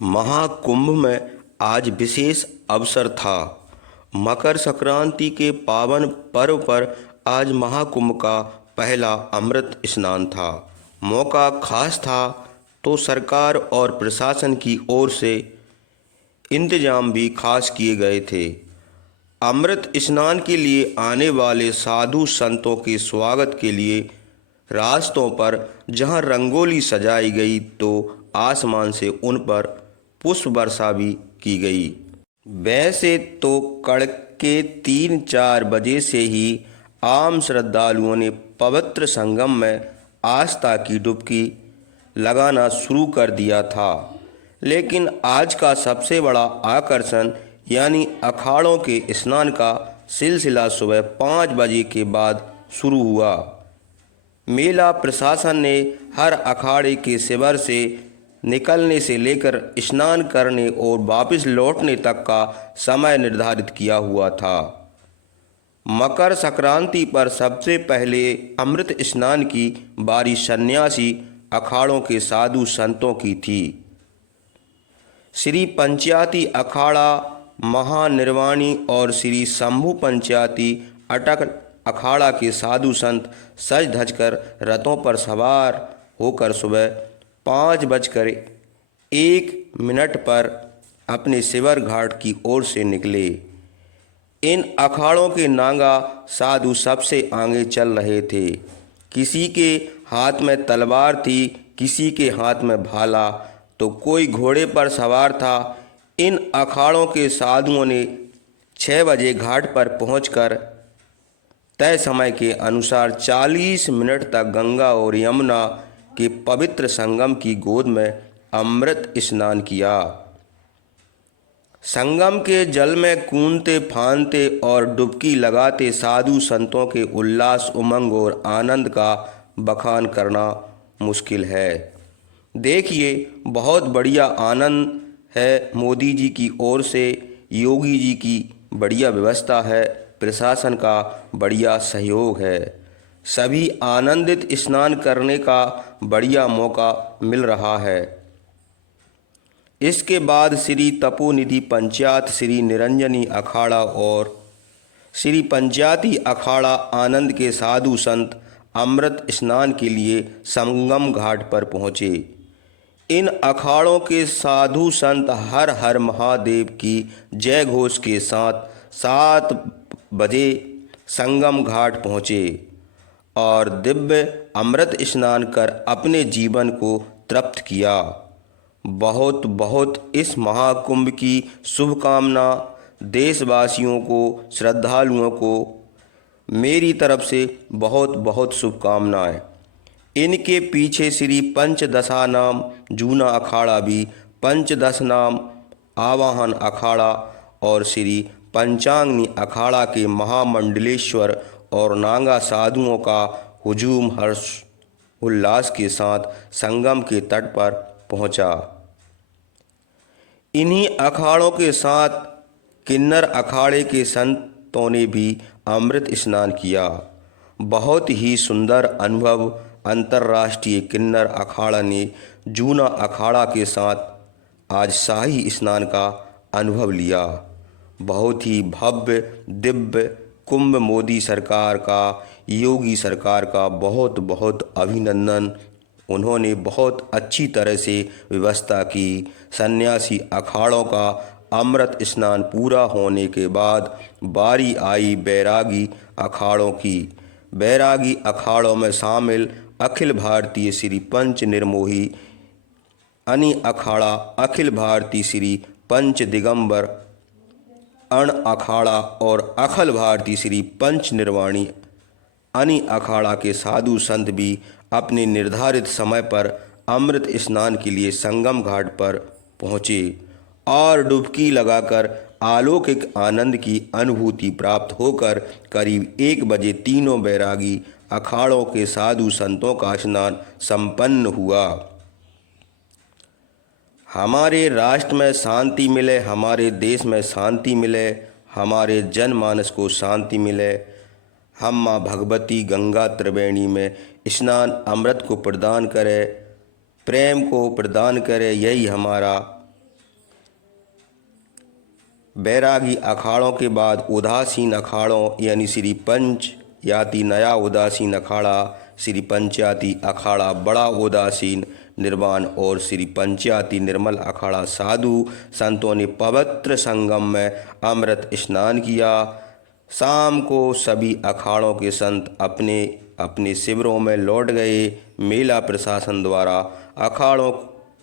महाकुंभ में आज विशेष अवसर था। मकर संक्रांति के पावन पर्व पर आज महाकुंभ का पहला अमृत स्नान था। मौका खास था तो सरकार और प्रशासन की ओर से इंतजाम भी खास किए गए थे। अमृत स्नान के लिए आने वाले साधु संतों के स्वागत के लिए रास्तों पर जहां रंगोली सजाई गई तो आसमान से उन पर पुष्प वर्षा भी की गई। वैसे तो कड़के 3-4 बजे से ही आम श्रद्धालुओं ने पवित्र संगम में आस्था की डुबकी लगाना शुरू कर दिया था, लेकिन आज का सबसे बड़ा आकर्षण यानी अखाड़ों के स्नान का सिलसिला सुबह 5 बजे के बाद शुरू हुआ। मेला प्रशासन ने हर अखाड़े के शिविर से निकलने से लेकर स्नान करने और वापस लौटने तक का समय निर्धारित किया हुआ था। मकर संक्रांति पर सबसे पहले अमृत स्नान की बारी सन्यासी अखाड़ों के साधु संतों की थी। श्री पंचायती अखाड़ा महानिर्वाणी और श्री शंभु पंचायती अटक अखाड़ा के साधु संत सज धज कर रथों पर सवार होकर सुबह 5:01 पर अपने शिविर घाट की ओर से निकले। इन अखाड़ों के नांगा साधु सबसे आगे चल रहे थे। किसी के हाथ में तलवार थी, किसी के हाथ में भाला, तो कोई घोड़े पर सवार था। इन अखाड़ों के साधुओं ने 6 बजे घाट पर पहुंचकर तय समय के अनुसार 40 मिनट तक गंगा और यमुना के पवित्र संगम की गोद में अमृत स्नान किया। संगम के जल में कूदते फांदते और डुबकी लगाते साधु संतों के उल्लास, उमंग और आनंद का बखान करना मुश्किल है। देखिए, बहुत बढ़िया आनंद है। मोदी जी की ओर से, योगी जी की बढ़िया व्यवस्था है, प्रशासन का बढ़िया सहयोग है। सभी आनंदित स्नान करने का बढ़िया मौका मिल रहा है। इसके बाद श्री तपोनिधि पंचायत, श्री निरंजनी अखाड़ा और श्री पंचायती अखाड़ा आनंद के साधु संत अमृत स्नान के लिए संगम घाट पर पहुँचे। इन अखाड़ों के साधु संत हर हर महादेव की जय घोष के साथ 7 बजे संगम घाट पहुँचे और दिव्य अमृत स्नान कर अपने जीवन को तृप्त किया। बहुत बहुत इस महाकुंभ की शुभकामना देशवासियों को, श्रद्धालुओं को मेरी तरफ से बहुत बहुत शुभकामनाएं। इनके पीछे श्री पंचदशा नाम जूना अखाड़ा भी, पंचदश नाम आवाहन अखाड़ा और श्री पंचांगनी अखाड़ा के महामंडलेश्वर और नांगा साधुओं का हुजूम हर्ष उल्लास के साथ संगम के तट पर पहुंचा। इन्हीं अखाड़ों के साथ किन्नर अखाड़े के संतों ने भी अमृत स्नान किया। बहुत ही सुंदर अनुभव अंतर्राष्ट्रीय किन्नर अखाड़ा ने जूना अखाड़ा के साथ आज शाही स्नान का अनुभव लिया। बहुत ही भव्य दिव्य कुंभ। मोदी सरकार का, योगी सरकार का बहुत बहुत अभिनंदन। उन्होंने बहुत अच्छी तरह से व्यवस्था की। सन्यासी अखाड़ों का अमृत स्नान पूरा होने के बाद बारी आई बैरागी अखाड़ों की। बैरागी अखाड़ों में शामिल अखिल भारतीय श्री पंच निर्मोही अनि अखाड़ा, अखिल भारतीय श्री पंच दिगंबर अण अखाड़ा और अखिल भारतीय श्री पंच निर्वाणी अनि अखाड़ा के साधु संत भी अपने निर्धारित समय पर अमृत स्नान के लिए संगम घाट पर पहुँचे और डुबकी लगाकर अलौकिक आनंद की अनुभूति प्राप्त होकर करीब 1 बजे तीनों बैरागी अखाड़ों के साधु संतों का स्नान संपन्न हुआ। हमारे राष्ट्र में शांति मिले, हमारे देश में शांति मिले, हमारे जनमानस को शांति मिले। हम माँ भगवती गंगा त्रिवेणी में स्नान अमृत को प्रदान करें, प्रेम को प्रदान करे, यही हमारा बैरागी अखाड़ों के बाद उदासीन अखाड़ों यानी श्री पंचयाती नया उदासीन अखाड़ा, श्री पंचयाती अखाड़ा बड़ा उदासीन निर्वाण और श्री पंचयाती निर्मल अखाड़ा साधु संतों ने पवित्र संगम में अमृत स्नान किया। शाम को सभी अखाड़ों के संत अपने अपने शिविरों में लौट गए। मेला प्रशासन द्वारा अखाड़ों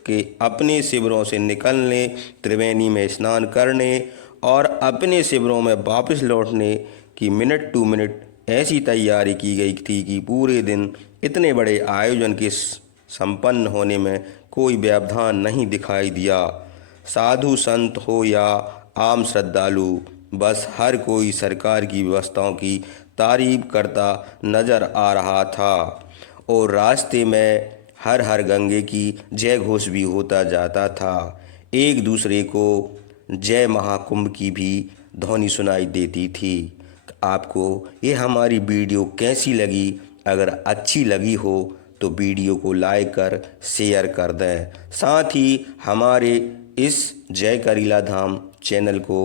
के अपने शिविरों से निकलने, त्रिवेणी में स्नान करने और अपने शिविरों में वापस लौटने की मिनट टू मिनट ऐसी तैयारी की गई थी कि पूरे दिन इतने बड़े आयोजन के संपन्न होने में कोई व्यवधान नहीं दिखाई दिया। साधु संत हो या आम श्रद्धालु, बस हर कोई सरकार की व्यवस्थाओं की तारीफ करता नजर आ रहा था और रास्ते में हर हर गंगे की जय घोष भी होता जाता था। एक दूसरे को जय महाकुंभ की भी ध्वनि सुनाई देती थी। आपको ये हमारी वीडियो कैसी लगी? अगर अच्छी लगी हो तो वीडियो को लाइक कर शेयर कर दें। साथ ही हमारे इस जय करीला धाम चैनल को